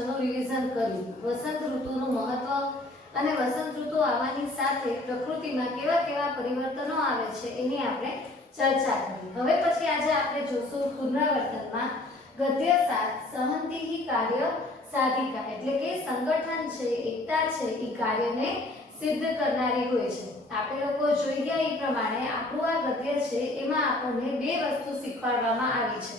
લેક્ચરનું revision કર્યું. વસંત ઋતુનું મહત્વ અને વસંત ઋતુ આવવાની સાથે પ્રકૃતિમાં કેવા કેવા પરિવર્તનો આવે છે એની આપણે ચર્ચા કરી. હવે પછી આજે આપણે જોશું પુનરાવર્તનમાં ગદ્ય 7 સહંતિહિ કાર્ય સાધિકા એટલે કે સંગઠન છે, એકતા છે એ કાર્યને સિદ્ધ કરનારી હોય છે. આપણે લોકો જોઈ ગયા એ પ્રમાણે આપણું આ ગદ્ય છે એમાં આપણને બે વસ્તુ શીખવાડવામાં આવી છે.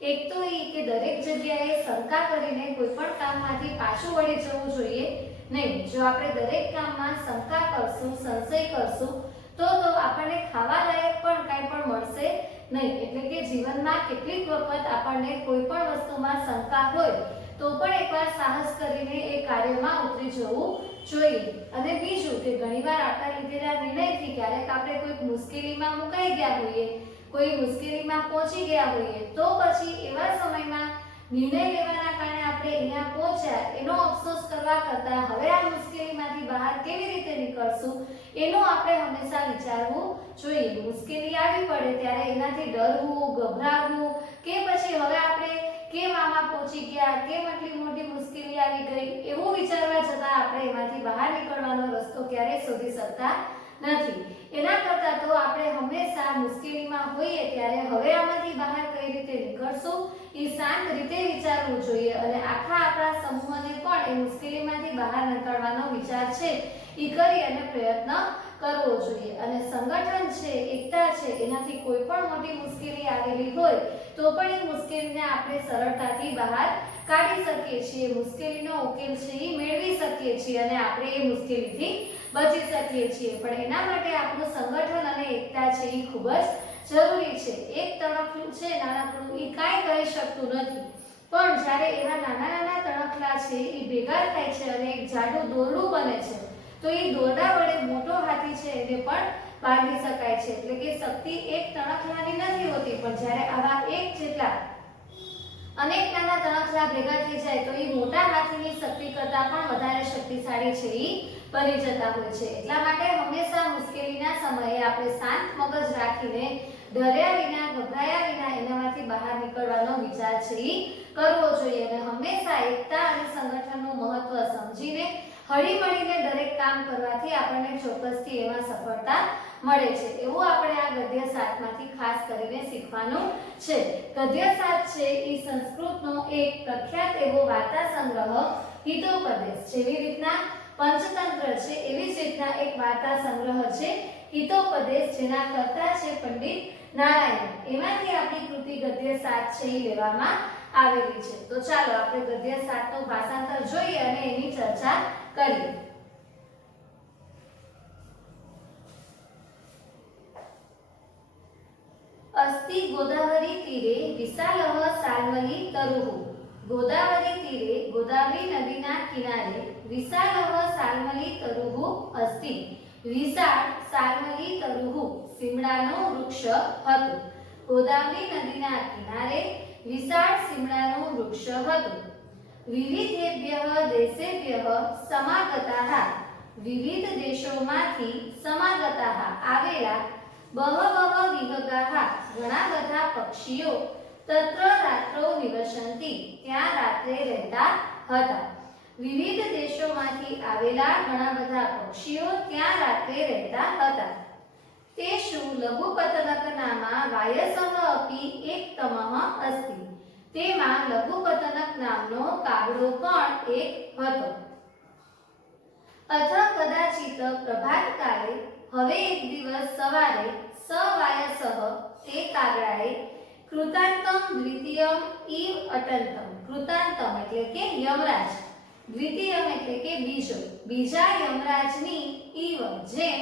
એક તો એ કે દરેક જગ્યાએ શંકા કરીને કોઈ પણ કામમાંથી પાછું વળી જવું જોઈએ નહીં. જો આપણે દરેક કામમાં શંકા કરશું, સંશય કરશું તો આપણને ખાવા લાયક પણ કાંઈ પણ મળશે નહીં. એટલે કે જીવનમાં કેટલીક વખત આપણને કોઈ પણ વસ્તુમાં શંકા હોય તો પણ એકવાર સાહસ કરીને એ કાર્યમાં ઉતરી જવું જોઈએ. અને બીજું કે ઘણીવાર આપણા લીધેલા નિર્ણયથી ક્યારેક આપણે કોઈક મુશ્કેલીમાં મુકાઈ ગયા હોઈએ, કોઈ મુશ્કેલીમાં પહોંચી ગયા હોઈએ તો પછી એવા સમયમાં નિર્ણય લેવાના કારણે આપણે અહીંયા પહોંચ્યા એનો અફસોસ કરવા કરતાં હવે આ મુશ્કેલીમાંથી બહાર કેવી રીતે નીકળશું એનું આપણે હંમેશા વિચારવું જોઈએ. મુશ્કેલી આવી પડે ત્યારે એનાથી ડરવું, ગભરાવવું કે પછી હવે આપણે કેમ આમાં પહોંચી ગયા, કેમ આટલી મોટી મુશ્કેલી આવી ગઈ એવું વિચારવા જતાં આપણે એમાંથી બહાર નીકળવાનો રસ્તો ક્યારેય શોધી શકતા નથી. એના કરતાં તો આપણે હંમેશા મુશ્કેલીમાં હોઈએ ત્યારે હવે આમાંથી બહાર કઈ રીતે નીકળશું એ શાંત રીતે વિચારવું જોઈએ અને આખા આપણા સમૂહને પણ એ મુશ્કેલીમાંથી બહાર નીકળવાનો વિચાર છે એ કરી અને પ્રયત્ન કરવો જોઈએ. અને સંગઠન છે, એકતા છે, એનાથી કોઈ પણ મોટી મુશ્કેલી આવેલી હોય તો પણ એ મુશ્કેલીને આપણે સરળતાથી બહાર કાઢી શકીએ છીએ, મુશ્કેલીનો ઉકેલ છે એ મેળવી શકીએ છીએ અને આપણે એ મુશ્કેલીથી બચી શકીએ છીએ. પણ એના માટે આપણું સંગઠન અને એકતા છે એ ખૂબ જ જરૂરી છે. એક તણખલું છે નાનકડું એ કાંઈ કરી શકતું નથી, પણ જ્યારે એવા નાના નાના તણખલા છે એ ભેગા થાય છે અને એક જાડું દોરડું બને છે તો એ દોરડા વડે મોટો હાથી છે એને પણ બાંધી શકાય છે. એટલે કે શક્તિ એક તણખલાની નથી હોતી, પણ જ્યારે આવા એક જેટલા અનેક નાના તણખલા ભેગા થઈ જાય તો એ મોટા હાથીની શક્તિ કરતાં પણ વધારે શક્તિશાળી છે એ બની જતા હોય છે. એટલા માટે હંમેશા મુશ્કેલીના સમયે આપણે શાંત મગજ રાખીને ડર્યા વિના, ગભરાયા વિના એનામાંથી બહાર નીકળવાનો વિચાર છે એ કરવો જોઈએ અને હંમેશા એકતા અને સંગઠનનું મહત્વ સમજીને હળીમળીને દરેક કામ કરવાથી આપણને ચોક્કસથી એમાં સફળતા મળે છે. એવું આપણે આ ગદ્ય 7 માંથી ખાસ કરીને શીખવાનું છે. ગદ્ય 7 છે એ સંસ્કૃતનો એક પ્રખ્યાત એવો વાર્તા સંગ્રહ હિતોપદેશ. જેવી રીતના પંચતંત્ર છે એવી જ રીતના એક વાર્તા સંગ્રહ છે હિતોપદેશ, જેના કર્તા છે પંડિત નારાયણ. એમાંથી આપણી કૃતિ ગદ્ય 7 છે એ લેવામાં આવેલી છે. તો ચાલો આપણે ગદ્ય 7 નું ભાષાંતર જોઈએ અને એની ચર્ચા કરીએ. अस्ति गोदावरी तीरे विशालः साल्मली तरुः. गोदावरी तीरे गोदावरी नदीना किनारे विशालः साल्मली तरुः अस्ति. विशाળ સાલ્મલી તરુઃ સીમડાનું વૃક્ષ હતું. ગોદાવરી નદીના કિનારે વિશાળ સીમડાનું વૃક્ષ હતું. વિવિધેભ્યઃ દેશેભ્યઃ સમાગતાઃ. વિવિધ દેશોમાંથી સમાગતાઃ આવેલા બહવઃ વિહગાઃ ઘણા બધા પક્ષીઓ તત્ર રાત્રौ નિવસન્તિ ત્યાં રાત્રે રહેતા હતા. વિવિધ દેશોમાંથી આવેલા ઘણા બધા પક્ષીઓ ત્યાં રાત્રે રહેતા હતા. તેષુ લઘુપતનક નામા વાયસઃ અપી એકતમઃ અસ્તિ. તેમાં લઘુપતનક નામનો કાગડો પણ એક હતો. અથ કદાચિત પ્રભાતકાલે હવે એક દિવસ સવારે સવાયસઃ તે કાગડાએ કૃતાંતમ દ્વિતીયમ ઇવ અટંતમ. કૃતાંતમ એટલે કે યમરાજ, દ્વિતીયમ એટલે કે બીજો, બીજા યમરાજની ઇવ જેમ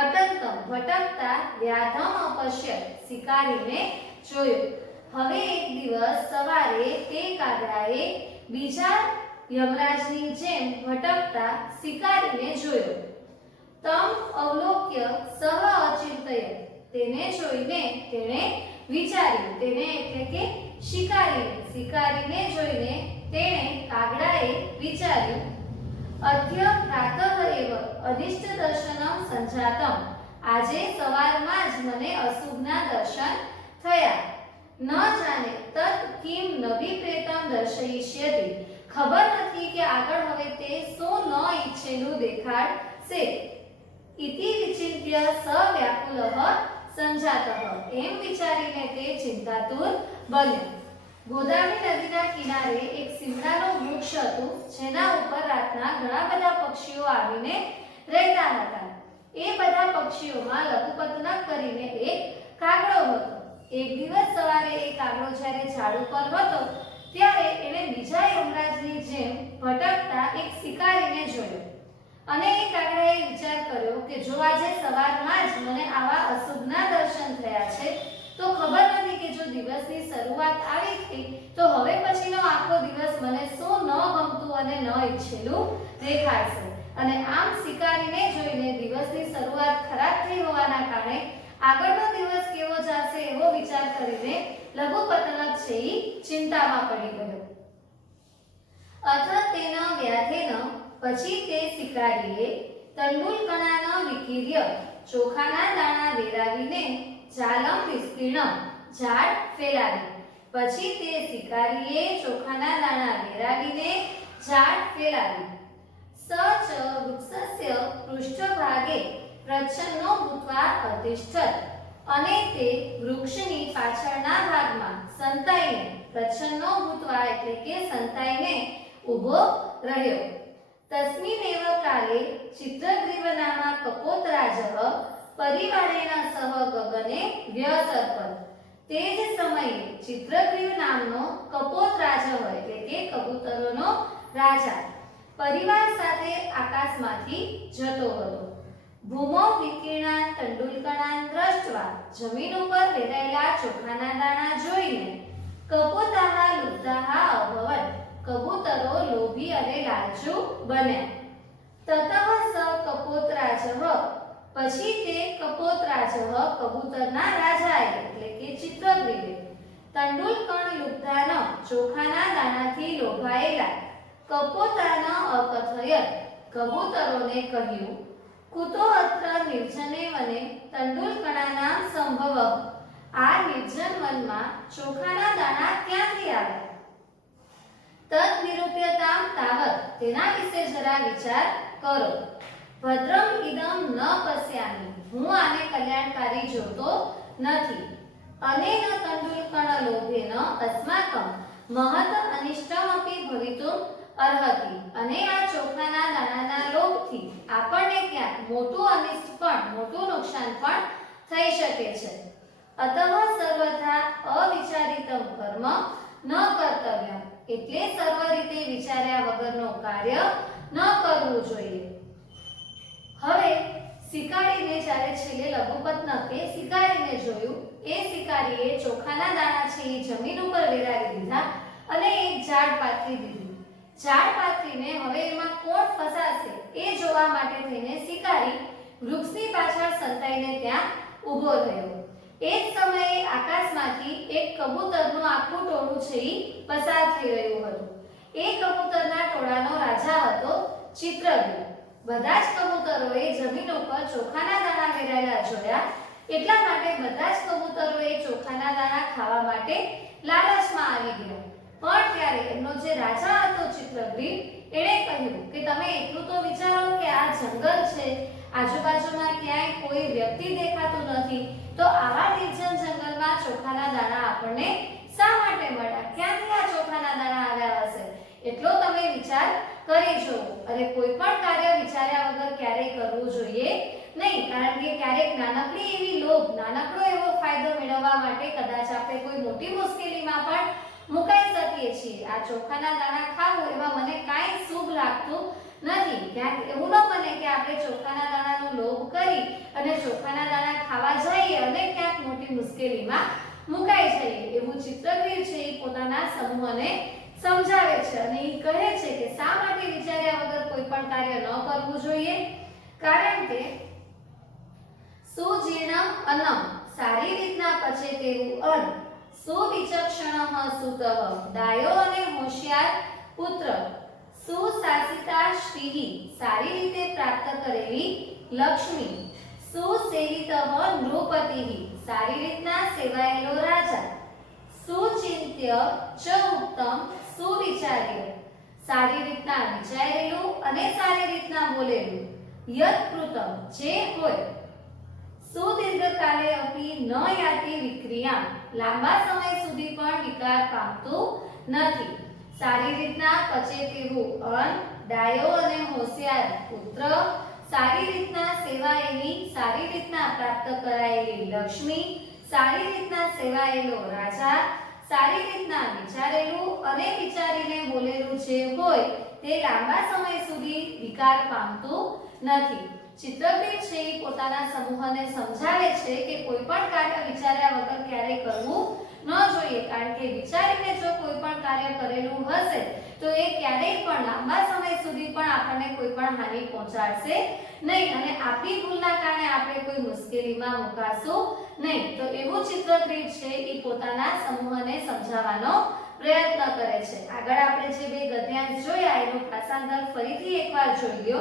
અટંતમ ભટકતા વ્યાધમ અપશ્યત શિકારીને જોયો. હવે એક દિવસ સવારે તે કાગડાએ બીજા યમરાજની જેમ ભટકતા શિકારીને જોયો. તમ અવલોક્ય સહ અચિંતય. તેને જોઈને તેણે વિચાર્યું. તેને એટલે કે શિકારીને જોઈને તેણે કાગડાએ વિચાર્યું. અદ્ય પ્રાતઃ એવ અનિષ્ટ દર્શનમ સંજાતમ. આજે સવારમાં જ મને અશુભના દર્શન થયા. ન જાને તત કિમ નભિપ્રેતમ દર્શયિષ્યતિ. ખબર નથી કે આગળ હવે તે શું ન ઈચ્છેલું દેખાડશે. ઇતિ વિચિંત્ય સ વ્યાકુલઃ સંજાતઃ. એમ વિચારીને તે ચિંતાતુર બન્યો. ગોદાવરી નદીના કિનારે એક સીમડાનું વૃક્ષ હતું, જેના ઉપર રાતના ઘણા બધા પક્ષીઓ આવીને રહેતા હતા. એ બધા પક્ષીઓમાં લઘુપતનક કરીને એક કાગડો હતો. એક દિવસ સવારે એ કાગડો જ્યારે ઝાડ ઉપર હતો ત્યારે એણે બીજા યમરાજની જેમ ભટકતા એક શિકારીને જોયો અને એ કાગડાએ વિચાર કર્યો કે જો આજે સવારમાં જ મને આવા અશુભના દર્શન થયા છે તો ખબર નથી કે જો દિવસની શરૂઆત આવી થઈ તો હવે પછીનો આખો દિવસ મને શું ન ગમતું અને ન ઈચ્છેલું દેખાડશે. અને આમ શિકારીને જોઈને દિવસની શરૂઆત ખરાબ થઈ હોવાના કારણે આગળનો દિવસ કેવો જશે એવો વિચાર કરીને લઘુપતનક છે ઈ ચિંતામાં પડી ગયો. અથ તેન વ્યાધેન. પછી તે શિકારીએ તંડુલકણાના વિકીર્ય ચોખાના દાણા વેરાવીને જાલમ વિસ્તીર્ણ ઝાડ ફેલાવી. પછી તે શિકારીએ ચોખાના દાણા વેરાવીને ઝાડ ફેલાવી. સ ચ વૃક્ષસ્ય પૃષ્ઠભાગે પ્રચ્છન્નો ભૂત્વા અતિષ્ઠત. અને તે વૃક્ષની પાછળના ભાગમાં સંતાઈને પ્રચ્છન્નો ભૂત્વા એટલે કે સંતાઈને ઊભો રહ્યો. તસ્મિનેવ કાલે ચિત્રગ્રીવનામા કપોતરાજઃ પરિવારેણ સહ ગગને વ્યસર્પત. તે જ સમયે ચિત્રગ્રીવ નામનો કપોતરાજ એટલે કે કબૂતરોનો રાજા પરિવાર સાથે આકાશમાંથી જતો હતો. ભૂમો વિકીર્ણા તંડુલકણાન દ્રષ્ટવા. જમીન ઉપર વેરાયેલા ચોખાના દાણા જોઈને કપોતાહ લુબ્ધાહ અભવન. કબૂતરો લોભી અને લાલચુ બન્યા. તતઃ સ કપોતરાજઃ. પછી તે કપોતરાજઃ કબૂતરના રાજાએ એટલે કે ચિત્રગ્રીવે તંડુલકણ લુબ્ધાન ચોખાના દાણાથી લોભાયેલા કપોતાન અકથયત. કબૂતરોને કહ્યું કુતો અત્ર નિર્જને વને તંડુલકણાનામ સંભવ. આ નિર્જન વનમાં ચોખાના દાણા ક્યાંથી આવ્યા? તદ નિરૂપ્યતામ તાવત. તેના વિશે જરા વિચાર કરો. ભદ્રમ ઇદમ ન પશ્યામિ. હું આને કલ્યાણકારી જોતો નથી. અનેન તંડુલકણ લોભેન અસ્માકં મહત અનિષ્ટમપી ભવિતુમ અર્હતિ. અને આ ચોખાના દાણાના લોભથી આપણને ક્યાંક મોટું અનિષ્ટ પણ મોટું નુકસાન પણ થઈ શકે છે. અતઃ સર્વથા અવિચારિતમ કર્મ ન કર્તવ્યમ. એટલે સર્વ રીતે વિચાર્યા વગરનો કાર્ય ન કરવું જોઈએ. હવે શિકારીને જ્યારે છેલ્લે લઘુપતનકે શિકારીને જોયું, એ શિકારીએ ચોખાના દાણા છે એ જમીન ઉપર વેરાવી દીધા અને એક ઝાડ પાથરી દીધું. ઝાડ પાથરીને હવે એમાં કોણ ફસાશે એ જોવા માટે થઈને શિકારી વૃક્ષની પાછળ સંતાઈને ત્યાં ઊભો રહ્યો. એ જ સમયે આકાશમાંથી એક કબૂતરનું આખું ટોળું છે એ પસાર થઈ રહ્યું હતું. એ કબૂતરના ટોળાનો રાજા હતો ચિત્રગ્રીવ. બધા જ કબૂતરોએ જમીન ઉપર ચોખાના દાણા વેરાયેલા જોયા, એટલા માટે બધા જ કબૂતરોએ ચોખાના દાણા ખાવા માટે લાલચમાં આવી ગયા. પણ ત્યારે એમનો જે રાજા હતો ચિત્રગ્રીવ, એણે કહ્યું કે તમે એટલું તો વિચારો કે આ જંગલ છે, આજુબાજુમાં ક્યાંય કોઈ વ્યક્તિ દેખાતું નથી, તો આવા નિર્જન જંગલમાં ચોખાના દાણા આપણને શા માટે મળ્યા? ક્યાંથી આ ચોખાના દાણા આવ્યા હશે? એટલો તમે વિચાર કરી જુઓ. અને કોઈ પણ કાર્ય વિચાર્યા વગર ક્યારેય કરવું જોઈએ નહીં, કારણ કે ક્યારેક નાનકડી એવી લોભ, નાનકડો એવો ફાયદો મેળવવા માટે કદાચ આપણે કોઈ મોટી મુશ્કેલીમાં પણ મુકાઈ શકીએ છીએ. આ ચોખાના દાણા ખાવું એમાં મને કાંઈ શુભ લાગતું નથી. ક્યાંક એવું ન બને કે આપણે ચોખાના દાણાનો લોભ કરી અને ચોખાના દાણા ખાવા જઈએ અને ક્યાંક મોટી મુશ્કેલીમાં મુકાઈ જઈએ. એવું ચિત્રગ્રીવ છે એ પોતાના સમૂહને સમજાવે છે અને એ કહે છે કે શા માટે વિચાર્યા વગર કોઈ પણ કાર્ય ન કરવું જોઈએ? કારણ કે સુજીર્ણમ અન્નમ. સારી રીતના પચે તેવું અન્ન. સુવિચક્ષણઃ સુતઃ. ડાયો અને હોશિયાર પુત્ર. સુશાસિતા શ્રીઃ. સારી રીતે પ્રાપ્ત કરેલી લક્ષ્મી. સુસેવિતઃ નૃપતિઃ. સારી રીતના સેવાયેલો રાજા. સુચિંત્ય ચ ઉત્તમ. સુવિચાર્ય. સારી રીતના વિચારેલું અને સારી રીતના બોલેલું યત્કૃતમ જે હોય સુદીર્ઘકાલે અપી ન યાતિ વિક્રિયા લાંબા સમય સુધી પણ વિકાર પામતું નથી. સારી રીતના પચે તેવું અન્ન, ડાયો અને હોશિયાર પુત્ર, સારી રીતના સેવાયેલી સારી રીતના પ્રાપ્ત કરાયેલી લક્ષ્મી, સારી રીતના સેવાયેલો રાજા, સારી રીતના વિચારેલું અને વિચારીને બોલેલું જે હોય તે લાંબા સમય સુધી વિકાર પામતું નથી. ચિત્રગ્રીવ છે એ પોતાના સમૂહને સમજાવે છે કે કોઈ પણ કાર્ય વિચાર્યા વગર ક્યારેય કરવું ન જોઈએ, કારણ કે વિચારીને જો કોઈ પણ કાર્ય કરેલું હશે તો એ ક્યારેય પણ લાંબા સમય સુધી પણ આપણને કોઈ પણ હાનિ પહોંચાડશે નહીં અને આપણી ભૂલના કારણે આપણે કોઈ મુશ્કેલીમાં મુકાશું નહીં. તો એવું ચિત્રગ્રીવ છે એ પોતાના સમૂહને સમજાવવાનો પ્રયત્ન કરે છે. આગળ આપણે જે બે ગદ્યાંશ જોયા એનું ભાષાંતર ફરીથી એકવાર જોઈ લો.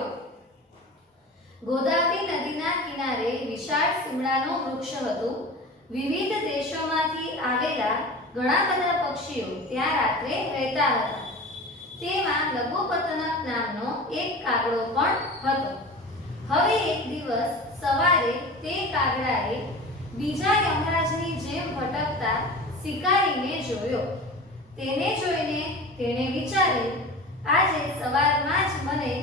ગોદાવરી નદીના કિનારે વિશાળ સીમડાનું વૃક્ષ હતું. વિવિધ દેશોમાંથી આવેલા ઘણા બધા પક્ષીઓ ત્યાં રાત્રે રહેતા હતા. તેમાં લઘુપતનક નામનો એક કાગડો પણ હતો. હવે એક દિવસ સવારે તે કાગડાએ બીજા યમરાજની જેમ ભટકતા શિકારીને જોયો. તેને જોઈને તેણે વિચાર્યું, આજે સવારમાં જ મને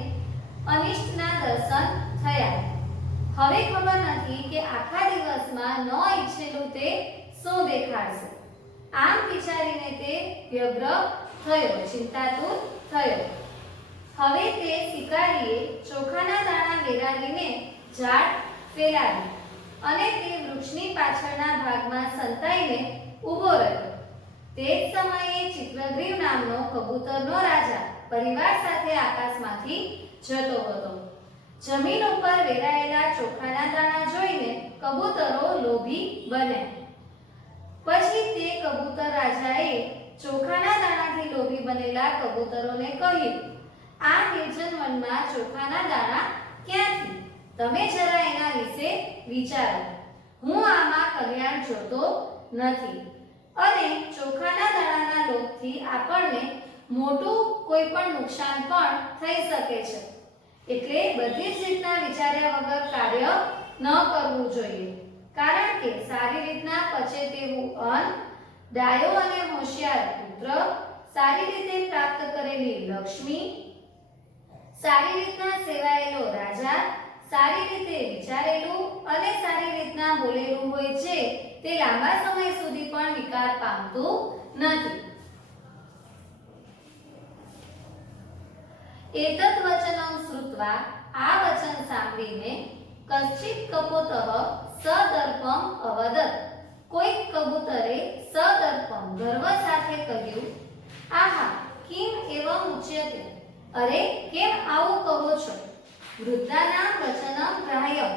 અનિષ્ટના દર્શન થયા. હવે ખબર નથી કે આખા દિવસમાં ન ઈચ્છેલું તે શું દેખાડશે. આમ વિચારીને તે વ્યગ્ર થયો, ચિંતાતુર થયો. હવે તે શિકારીએ ચોખાના દાણા વેરાવીને ઝાડ ફેલાવ્યું અને તે વૃક્ષની પાછળના ભાગમાં સંતાઈને ઊભો રહ્યો. તે જ સમયે ચિત્રગ્રીવ નામનો કબૂતરનો રાજા પરિવાર સાથે આકાશમાંથી જતો હતો. જમીન ઉપર વેરાયેલા ચોખાના દાણા જોઈને કબૂતરો લોભી બન્યા. પછી તે કબૂતર રાજાએ ચોખાના દાણાથી લોભી બનેલા કબૂતરોને કહ્યું, આ નિર્જન વનમાં ચોખાના દાણા ક્યાંથી? તમે જરા એના વિશે વિચારો. હું આમાં કલ્યાણ જોતો નથી અને ચોખાના દાણાના લોભથી આપણને મોટું કોઈ પણ નુકસાન પણ થઈ શકે છે. એટલે બધી જ રીતના વિચાર્યા વગર કાર્ય ન કરવું જોઈએ, કારણ કે સારી રીતના પચે તેવું અન્ન, ડાયો અને હોશિયાર પુત્ર, સારી રીતે પ્રાપ્ત કરેલી લક્ષ્મી, સારી રીતના સેવાયેલો રાજા, સારી રીતે વિચારેલું અને સારી રીતના બોલેલું હોય છે તે લાંબા સમય સુધી પણ વિકાર પામતું નથી. એતત વચનમ શ્રુત્વા આ વચન સાંભળીને કશ્ચિત કપોતઃ સદર્પમ અવદત કોઈક કબૂતરે સદર્પમ ગર્વ સાથે કહ્યું, આહા કિમ એવમ ઉચ્યતે, અરે કેમ આવું કહો છો? વૃદ્ધાનાં વચનમ ગ્રાહ્યમ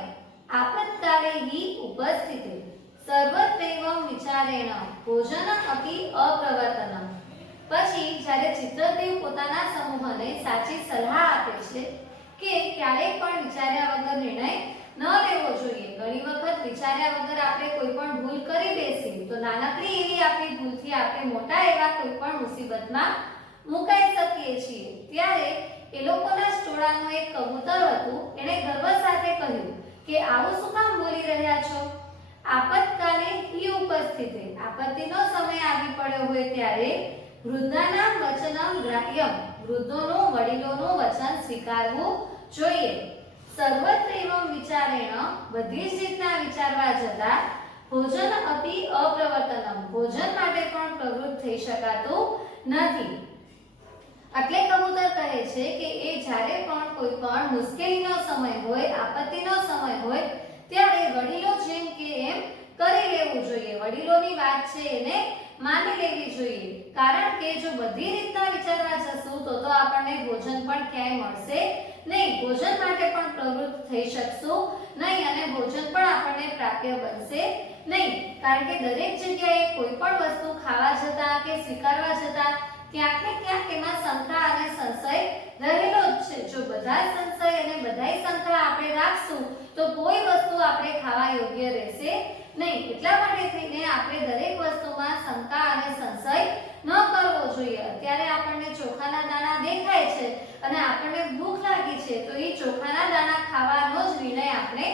આપત્કાલે હિ ઉપસ્થિતે સર્વત્રૈવમ વિચારેણ ભોજન અપી અપ્રવર્તનમ. પછી જ્યારે ચિત્રગ્રીવ પોતાના સમૂહને સાચી સલાહ આપે છે કે ક્યારેય પણ વિચાર્યા વગર નિર્ણય ન લેવો જોઈએ. ઘણી વખત વિચાર્યા વગર આપણે કોઈ પણ ભૂલ કરી બેસીએ તો નાનકડી એવી આપણી ભૂલથી આપણે મોટા એવા કોઈ પણ મુસીબતમાં મુકાઈ શકીએ છીએ. ત્યારે એ લોકોના જ ટોળાનું એક કબૂતર હતું. એણે ગર્વ સાથે કહ્યું કે આવું શું કામ બોલી રહ્યા છો? આપતકાલે હિ ઉપસ્થિતે, આપત્તિનો સમય આવી પડ્યો હોય ત્યારે વૃદ્ધાનાં વચનમ ગ્રાહ્યમ, વૃદ્ધોનું વડીલોનું વચન સ્વીકારવું જોઈએ. સર્વત્રૈવમ વિચારેણ, બધી જ રીતના વિચારવા જતાં ભોજન અપી અપ્રવર્તનમ, ભોજન માટે પણ પ્રવૃત્ત થઈ શકાતું નથી. એટલે કબૂતર કહે છે કે એ જ્યારે પણ કોઈ પણ મુશ્કેલીનો સમય હોય, આપત્તિનો સમય હોય ત્યારે વડીલો જેમ કે એમ કરી લેવું જોઈએ. વડીલોની વાત છે એને માની લેવી જોઈએ, કારણ કે જો બધી રીતના વિચારવા જશું તો આપણને ભોજન પણ ક્યાંય મળશે નહીં, ભોજન માટે પણ પ્રવૃત્ત થઈ શકશું નહીં અને ભોજન પણ આપણને પ્રાપ્ય બનશે નહીં. કારણ કે દરેક જગ્યાએ કોઈ પણ વસ્તુ ખાવા જતા કે સ્વીકારવા જતા ક્યાંક ને ક્યાંક એમાં શંકા અને સંશય રહેલો જ છે. જો બધા સંશય અને બધાય શંકા આપણે રાખશું તો કોઈ વસ્તુ આપણે ખાવા યોગ્ય રહેશે નહીં. એટલા માટે થઈને આપણે દરેક વસ્તુમાં શંકા અને સંશય ન કરવો જોઈએ. અત્યારે આપણને ચોખાના દાણા દેખાય અને આપણને ભૂખ લાગી છે તો એ ચોખાના દાણા ખાવાનો જ નિર્ણય આપણે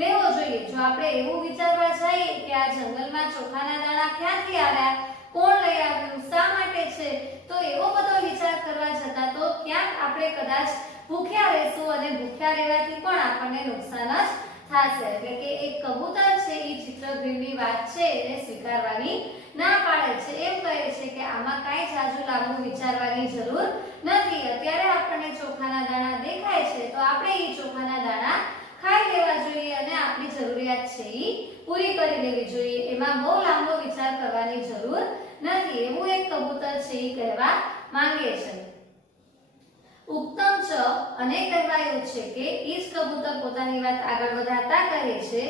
લેવો જોઈએ. જો આપણે એવું વિચારવા જઈએ કે આ જંગલમાં ચોખાના દાણા ક્યાંથી આવ્યા, કોણ લઈ આવ્યું, શા માટે છે, તો એવો બધો વિચાર કરવા જતા તો ક્યાંક આપણે કદાચ ભૂખ્યા રહેશું અને ભૂખ્યા રહેવાથી પણ આપણને નુકસાન જ થશે. એટલે કે એક કબૂતર છે એ ચિત્રગૃહની વાત છે એને સ્વીકારવાની ના પાડે છે. એમ કહે છે કે આમાં કાંઈ જાજુ લાંબુ વિચારવાની જરૂર નથી. અત્યારે આપણને ચોખાના દાણા દેખાય છે તો આપણે એ ચોખાના દાણા ખાઈ લેવા જોઈએ અને આપણી જરૂરિયાત છે એ પૂરી કરી લેવી જોઈએ. એમાં બહુ લાંબો વિચાર કરવાની જરૂર નથી. એવું એક કબૂતર છે એ કહેવા માંગે છે. ઉત્તમ ચ અને કહેવાયું છે કે ઈ જ કબૂતર પોતાની વાત આગળ વધારતા કહે છે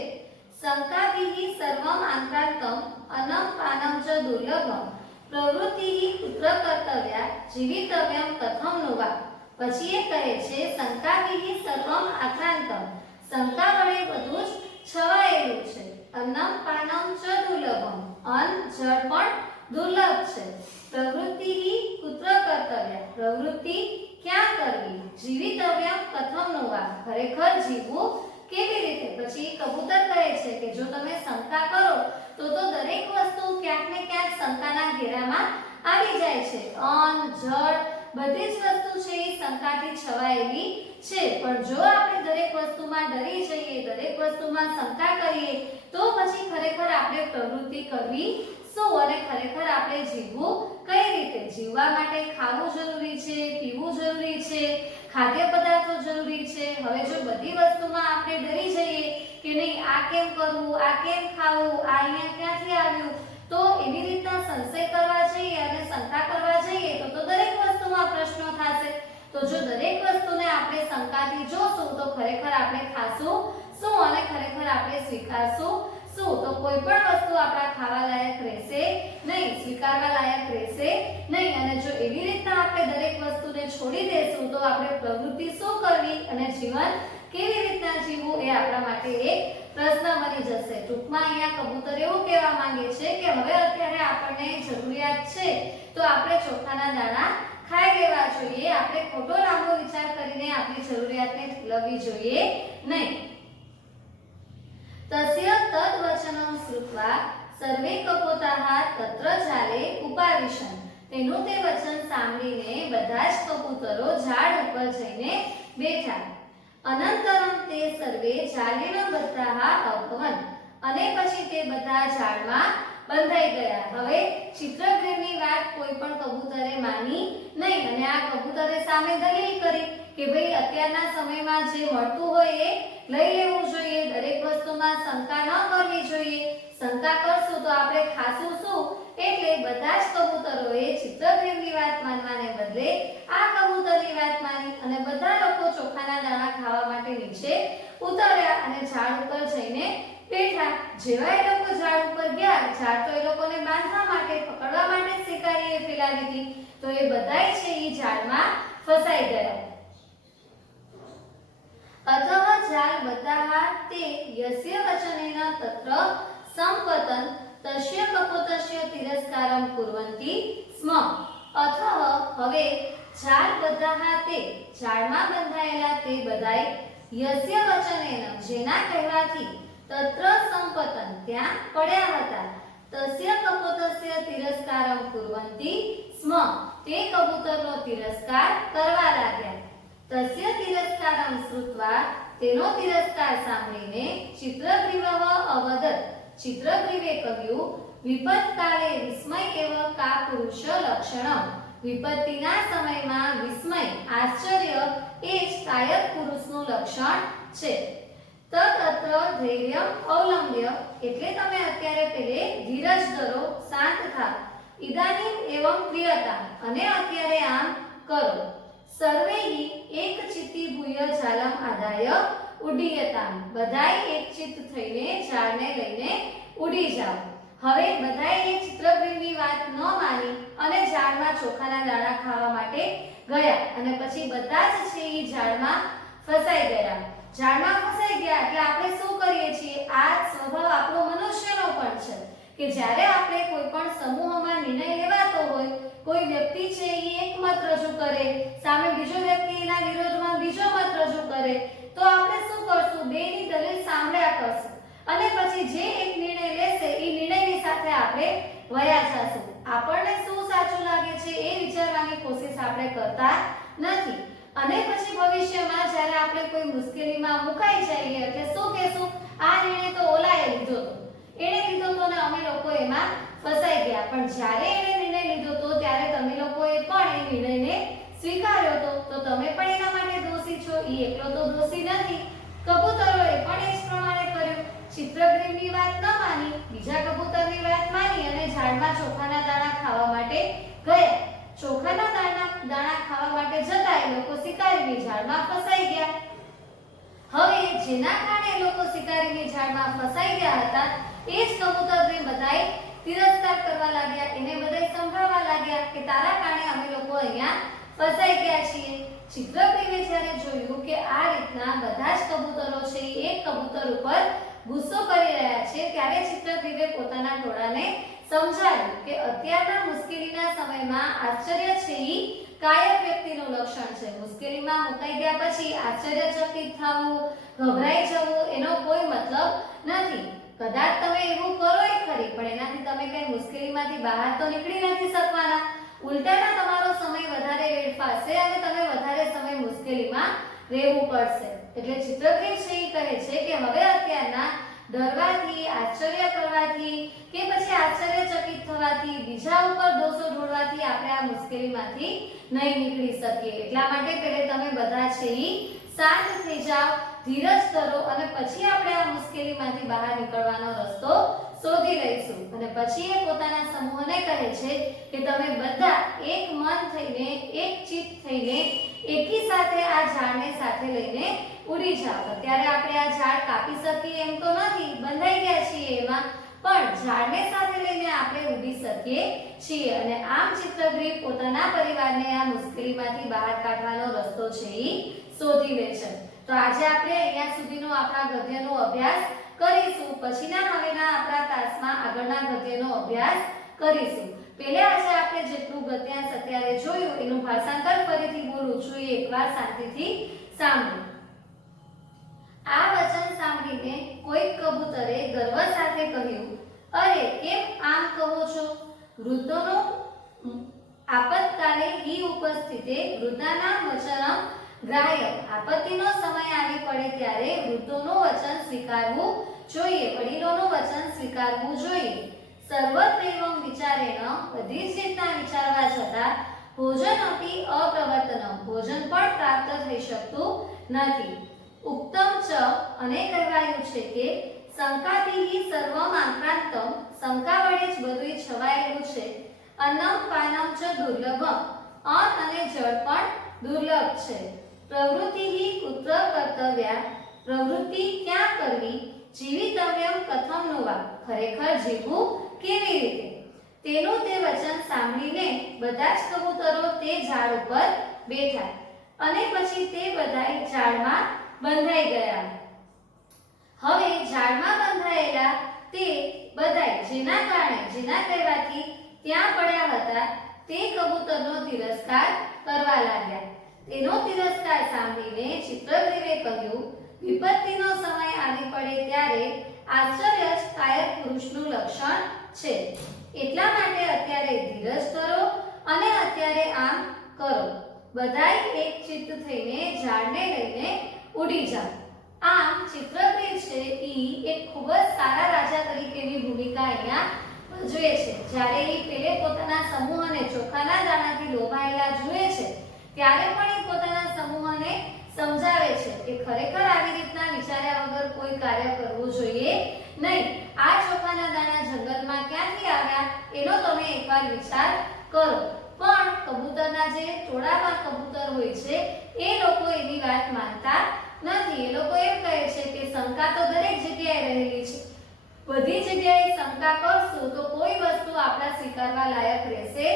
શંકાભિઃ સર્વમ આક્રાંતમ અન્નમ પાનમ ચ દુર્લભમ પ્રવૃત્તિઃ પુત્ર કર્તવ્યા જીવિતવ્યમ કથમ નો વા. પછી એ કહે છે શંકાભિઃ સર્વમ આક્રાંતમ, શંકા વડે બધું જ છવાયેલું છે. અન્નમ પાનમ ચ દુર્લભમ, અન્ન જળ પણ દુર્લભ છે. પ્રવૃત્તિઃ પુત્ર કર્તવ્યા, પ્રવૃત્તિ ક્યાં કરવી, જીવિતવ્યમ કથમ નો વા, ખરેખર જીવવું કેવી રીતે. પછી કબૂતર કહે છે કે જો તમે શંકા કરો તો દરેક વસ્તુ ક્યાંક ને ક્યાંક શંકાના ઘેરામાં આવી જાય છે. અન્ન જળ બધી જ વસ્તુ છે એ શંકાથી છવાયેલી છે. પણ જો આપણે દરેક વસ્તુમાં ડરી જઈએ, દરેક વસ્તુમાં શંકા કરીએ તો પછી ખરેખર આપણે પ્રવૃત્તિ કરવી શું અને ખરેખર આપણે જીવવું કઈ રીતે. જીવવા માટે ખાવું જરૂરી છે, પીવું જરૂરી છે, ખાદ્ય પદાર્થો જરૂરી છે. હવે જો બધી વસ્તુમાં આપણે ડરી જઈએ કે નહીં આ કેમ કરવું, આ કેમ ખાવું, આ અહીંયા ક્યાંથી આવ્યું, તો એવી રીતના સંશય કરવા જઈએ અને શંકા કરવા જઈએ તો દરેક વસ્તુમાં પ્રશ્નો થશે. તો જો દરેક વસ્તુને આપણે શંકાથી જોશું તો ખરેખર આપણે ખાશું શું અને ખરેખર આપણે સ્વીકારશું શું. તો કોઈ પણ વસ્તુ આપણા ખાવા લાયક રહેશે નહીં, સ્વીકારવા લાયક રહેશે નહીં. અને જો એવી રીતના આપણે દરેક વસ્તુને છોડી દેશું તો આપણે પ્રવૃત્તિ શું કરવી અને જીવન કેવી રીતના જીવવું એ આપણા માટે એક પ્રશ્ન બની જશે. ટૂંકમાં અહીંયા કબૂતર એવું કહેવા માંગે છે કે હવે અત્યારે આપણને જરૂરિયાત છે તો આપણે ચોખાના દાણા ખાઈ લેવા જોઈએ. આપણે ખોટો લાંબો વિચાર કરીને આપણી જરૂરિયાતને ઠેલવવી જોઈએ નહીં. તસ્ય તદ્વચનં શ્રુત્વા સર્વે કપોતાઃ તત્ર જાલે ઉપાવિશન. તેનું તે વચન સાંભળીને બધા જ કબૂતરો ઝાડ ઉપર જઈને બેઠા. અનંતરમ તે સર્વે જાલેન બદ્ધાઃ અભવન. અને પછી તે બધા ઝાડમાં બંધાઈ ગયા. હવે ચિત્રગૃહની વાત કોઈ પણ કબૂતરે માની નહીં અને આ કબૂતરે સામે દલીલ કરી કે ભાઈ અત્યારના સમયમાં જે મળતું હોય એ લઈ લેવું જોઈએ, દરેક વસ્તુમાં શંકા ન કરવી જોઈએ. શંકા કરશું તો આપણે ખાશું શું. એટલે બધા જ કબૂતરોએ ચિત્રગૃહની વાત માનવાને બદલે આ કબૂતરની વાત માની અને બધા લોકો ચોખાના દાણા ખાવા માટે નીચે ઉતર્યા અને ઝાડ ઉપર જઈને બેઠા. જેવા એ લોકો ઝાડ ઉપર ગયા, ઝાડ તો એ લોકોને બાંધવા માટે પકડવા માટે શિકારીએ ફેલાવી હતી, તો એ બધાય છે એ ઝાડમાં ફસાઈ ગયા. અતઃ જાલ બદ્ધાઃ તે યસ્ય વચનેન તત્ર સંપતન તસ્ય કપોતસ્ય તિરસ્કારમ કુર્વન્તિ સ્મ. અતઃ હવે જાલ બદ્ધાઃ તે ઝાડમાં બંધાયેલા તે બધાય યસ્ય વચનેન જેના કહેવાથી તત્ર સંપતન ત્યાં પડ્યા હતા તસ્ય કપોતસ્ય તિરસ્કારમ કુર્વન્તિ સ્મ તે કબૂતરનો તિરસ્કાર કરવા લાગ્યા. તસ્ય તિરસ્કારમ શ્રુત્વા તેનો તિરસ્કાર સાંભળીને ચિત્રગ્રીવઃ અવદત. ચિત્રગ્રીવે કહ્યું વિપત્કાલે વિસ્મય એવ કા પુરુષ લક્ષણમ. વિપત્તિના સમયમાં વિસ્મય આશ્ચર્ય એ જ કાયક પુરુષનું લક્ષણ છે. તત્ર ધૈર્યમ અવલંબ્ય એટલે તમે અત્યારે પેલે ધીરજ ધરો, શાંત થાઓ. ઇદાનીમ એવં ક્રિયતા અને અત્યારે આમ કરો. સર્વેહી એક ચિત્તી ભૂય જાલમ આદાય ઉડ્ડીયતામ. બધાય એક ચિત્ત થઈને ઝાડને લઈને ઉડી જાઓ. હવે બધાય એ ચિત્રગૃહની વાત ન માની અને ઝાડમાં ચોખાના દાણા ખાવા માટે ગયા અને પછી બધા જ છે એ ઝાડમાં ફસાઈ ગયા. ઝાડમાં ફસાઈ ગયા એટલે આપણે શું કરીએ છીએ, આ સ્વભાવ આપણો મનુષ્યનો પણ છે કે જ્યારે આપણે કોઈ પણ સમૂહમાં નિર્ણય લેવાતો હોય, કોઈ વ્યક્તિ છે એ એક મત રજૂ કરે, સામે બીજો વ્યક્તિ એના વિરોધમાં બીજો મત રજૂ કરે, તો આપણે શું કરશું? બેની દલીલ સાંભળ્યા કરશું અને પછી જે એક નિર્ણય લેશે એ નિર્ણયની સાથે આપણે વયા જશું. આપણને શું સાચું લાગે છે એ વિચારવાની કોશિશ આપણે કરતા નથી. અને પછી ભવિષ્યમાં જ્યારે આપણે કોઈ મુશ્કેલીમાં મુકાઈ જઈએ એટલે શું કહેશું? આ નિર્ણય તો ઓલાએ લીધો હતો, એણે લીધો હતો ને અમે લોકો એમાં ફસાઈ ગયા. પણ જ્યારે એણે નિર્ણય લીધો હતો ત્યારે તમે લોકોએ પણ એ નિર્ણયને સ્વીકાર્યો હતો, તો તમે પણ એના માટે દોષી છો. એ એકલો તો દોષી નથી, કબૂતરોએ પણ એ જ પ્રમાણે કર્યું. ચિત્રગ્રીવની વાત ન માની, બીજા કબૂતરની વાત માની અને ઝાડમાં ચોખાના દાણા ખાવા માટે ગયા. ચોખાના દાણા ખાવા માટે જતા એ લોકો શિકારીની ઝાડમાં ફસાઈ ગયા. હવે જેના કારણે એ લોકો શિકારીની ઝાડમાં ફસાઈ ગયા હતા એ જ કબૂતરને બધાએ તિરસ્કાર કરવા લાગ્યા, એને બધાએ સંભળાવવા લાગ્યા કે તારા કારણે અમે લોકો અહીંયા ફસાઈ ગયા છીએ. ચિત્રગ્રીવે જ્યારે જોયું કે આ રીતના બધા જ કબૂતરો છે એ એક કબૂતર ઉપર ગુસ્સો કરી રહ્યા છે, ત્યારે ચિત્રગ્રીવે પોતાના ટોળાને સમજાવ્યું કે અત્યારના મુશ્કેલીના સમયમાં આશ્ચર્ય છે એ કાયર વ્યક્તિનું લક્ષણ છે. મુશ્કેલીમાં મુકાઈ ગયા પછી આશ્ચર્યચકિત થવું, ગભરાઈ જવું એનો કોઈ મતલબ નથી. કદાચ તમે એવું કરોય ખરી, પણ એનાથી તમે કઈ મુશ્કેલીમાંથી બહાર તો નીકળી નથી શકવાના. ઉલટાના તમારો સમય વધારે વેડફાશે અને તમે વધારે સમય મુશ્કેલીમાં રહેવું પડશે. એટલે ચિત્રગ્રીવ છે એ કહે છે કે હવે અત્યારના ડરવાથી, આશ્ચર્ય કરવાથી કે પછી આશ્ચર્યચકિત થવાથી, બીજા ઉપર દોષો ઢોળવાથી આપણે આ મુશ્કેલીમાંથી નહીં નીકળી શકીએ. એટલા માટે પહેલે તમે બધા છે એ શાંત થઈ જાઓ, ધીરજ ધરો અને પછી આપણે આ મુશ્કેલીમાંથી બહાર નીકળવાનો રસ્તો શોધી લઈશું. અને પછી એ પોતાના સમૂહને કહે છે કે તમે બધા એક મન થઈને, એક ચિત્ત થઈને એકી સાથે આ ઝાડને સાથે લઈને ઉડી જાઓ. અત્યારે આપણે આ ઝાડ કાપી શકીએ એમ તો નથી, બંધાઈ ગયા છીએ એમાં, પણ ઝાડને સાથે લઈને આપણે ઉડી શકીએ છીએ. અને આમ ચિત્રગ્રીવ પોતાના પરિવારને આ મુશ્કેલીમાંથી બહાર કાઢવાનો રસ્તો છે એ શોધી લે છે. તો આજે આપણે અહીંયા સુધીનો આપણા ગદ્યનો અભ્યાસ કરીશું. પછીના હવેના આપણા તાસમાં આગળના ગદ્યનો અભ્યાસ કરીશું. પહેલા આજે આપણે જેટલું ગદ્યાંશ અત્યારે જોયું એનું ભાષાંતર ફરીથી બોલું છું, એકવાર શાંતિથી સાંભળો. આ વચન સાંભળીને કોઈક કબૂતરે ગર્વ સાથે કહ્યું, અરે કેમ આમ કહો છો? વૃદ્ધોનો આપતકાલે હિ ઉપસ્થિતે વૃદ્ધાનાં વચનમ ગ્રાહ્ય. આપત્તિનો સમય આવી પડે ત્યારે વૃદ્ધોનું વચન સ્વીકારવું જોઈએ, વડીલોનું વચન સ્વીકારવું જોઈએ. સર્વત્રૈવં વિચારેણ, બધી જ રીતના વિચારવા છતાં ભોજન અપી અપ્રવર્તનમ, ભોજન પણ પ્રાપ્ત થઈ શકતું નથી. ઉક્તમ ચ, અને કહેવાયું છે કે શંકાથી સર્વમ આક્રાંતમ, શંકા વડે જ બધું છવાયેલું છે. અન્નમ પાનમ ચ દુર્લભમ, અન્ન અને જળ પણ દુર્લભ છે. પ્રવૃત્તિ કુત્ર કર્તવ્યા, પ્રવૃત્તિ ક્યાં કરવી? જીવિતવ્યમ કથમ નો વા, ખરેખર જીવવું કેવી રીતે? તેનું તે વચન સાંભળીને બધા જ કબૂતરો તે ઝાડ ઉપર બેઠા અને પછી તે બધાય ઝાડમાં બંધાઈ ગયા. હવે ઝાડમાં બંધાયેલા તે બધાય જેના કારણે, જેના કહેવાથી ત્યાં પડ્યા હતા તે કબૂતરનો તિરસ્કાર કરવા લાગ્યા. તેનો તિરસ્કાર સાંભળીને ચિત્રગ્રીવે કહ્યું, વિપત્તિનો સમય આવી પડે ત્યારે આશ્ચર્ય જ કાયર પુરુષનું લક્ષણ છે. એટલા માટે અત્યારે ધીરજ ધરો અને અત્યારે આમ કરો. બધાય એક ચિત્ત થઈને ઝાડને લઈને ઉડી જાઓ. આમ ચિત્રગ્રીવ છે ઈ એક ખૂબ જ સારા રાજા તરીકેની ભૂમિકા અહીંયા ભજવે છે. જ્યારે ઈ પેલે પોતાના સમૂહને ચોખાના દાણાથી લોભાયેલા જુએ છે ત્યારે પણ ઈ પોતાના સમૂહને સમજાવે છે કે ખરેખર આવી રીતના વિચાર્યા વગર કોઈ કાર્ય કરવું જોઈએ નહીં. આ ચોખાના દાણા જંગલમાં ક્યાંથી આવ્યા એનો તમે એકવાર વિચાર કરો. પણ કબૂતરના જે ટોળામાં કબૂતર હોય છે એ લોકો એની વાત માનતા નથી. એ લોકો એમ કહે છે કે શંકા તો દરેક જગ્યાએ રહેલી છે, બધી જગ્યાએ શંકા કરશું તો કોઈ વસ્તુ આપણા સ્વીકારવા લાયક રહેશે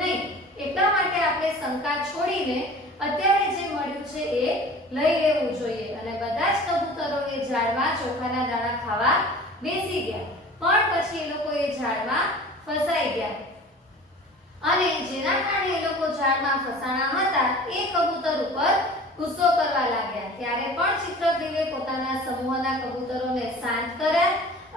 નહીં. એટલા માટે આપણે શંકા છોડીને અત્યારે જે મળ્યું છે એ લઈ લેવું જોઈએ. અને બધા જ કબૂતરો એ ઝાડમાં ચોખાના દાણા ખાવા બેસી ગયા, પણ પછી એ લોકો એ ઝાડમાં ફસાઈ ગયા અને જેના કારણે એ લોકો ઝાડમાં ફસાણા હતા એ કબૂતર ઉપર ગુસ્સો કરવા લાગ્યા. ત્યારે પણ ચિત્રગ્રીવે પોતાના સમૂહના કબૂતરોને શાંત કર્યા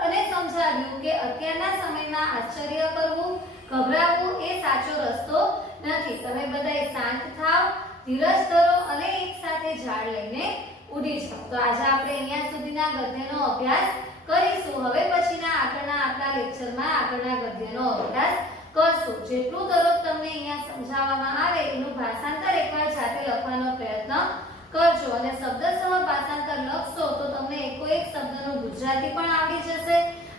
અને સમજાવ્યું કે અત્યારના સમયમાં આશ્ચર્ય કરવું, ગભરાવવું એ સાચો રસ્તો નથી. તમે બધાએ શાંત થાવ, ધીરજ ધરો અને એકસાથે ઝાડ લઈને ઉડી જાઓ. તો આજે આપણે અહીંયા સુધીના ગદ્યનો અભ્યાસ કરીશું. હવે પછીના આગળના આપણા લેક્ચરમાં આગળના ગદ્યનો અભ્યાસ કરશું. જેટલું દરરોજ તમને અહીંયા સમજાવવામાં આવે એનું ભાષાંતર એકવાર જાતે લખવાનો પ્રયત્ન કરજો અને શબ્દસહ ભાષાંતર લખશો તો તમને એક શબ્દનું ગુજરાતી પણ આવડી જશે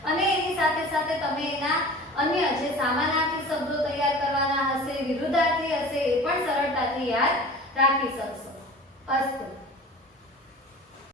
અને એની સાથે સાથે તમે એના અન્ય જે સમાનાર્થી શબ્દો તૈયાર કરવાના હશે, વિરુદ્ધાર્થી હશે એ પણ સરળતાથી યાદ રાખી શકશો. અસ્તુ.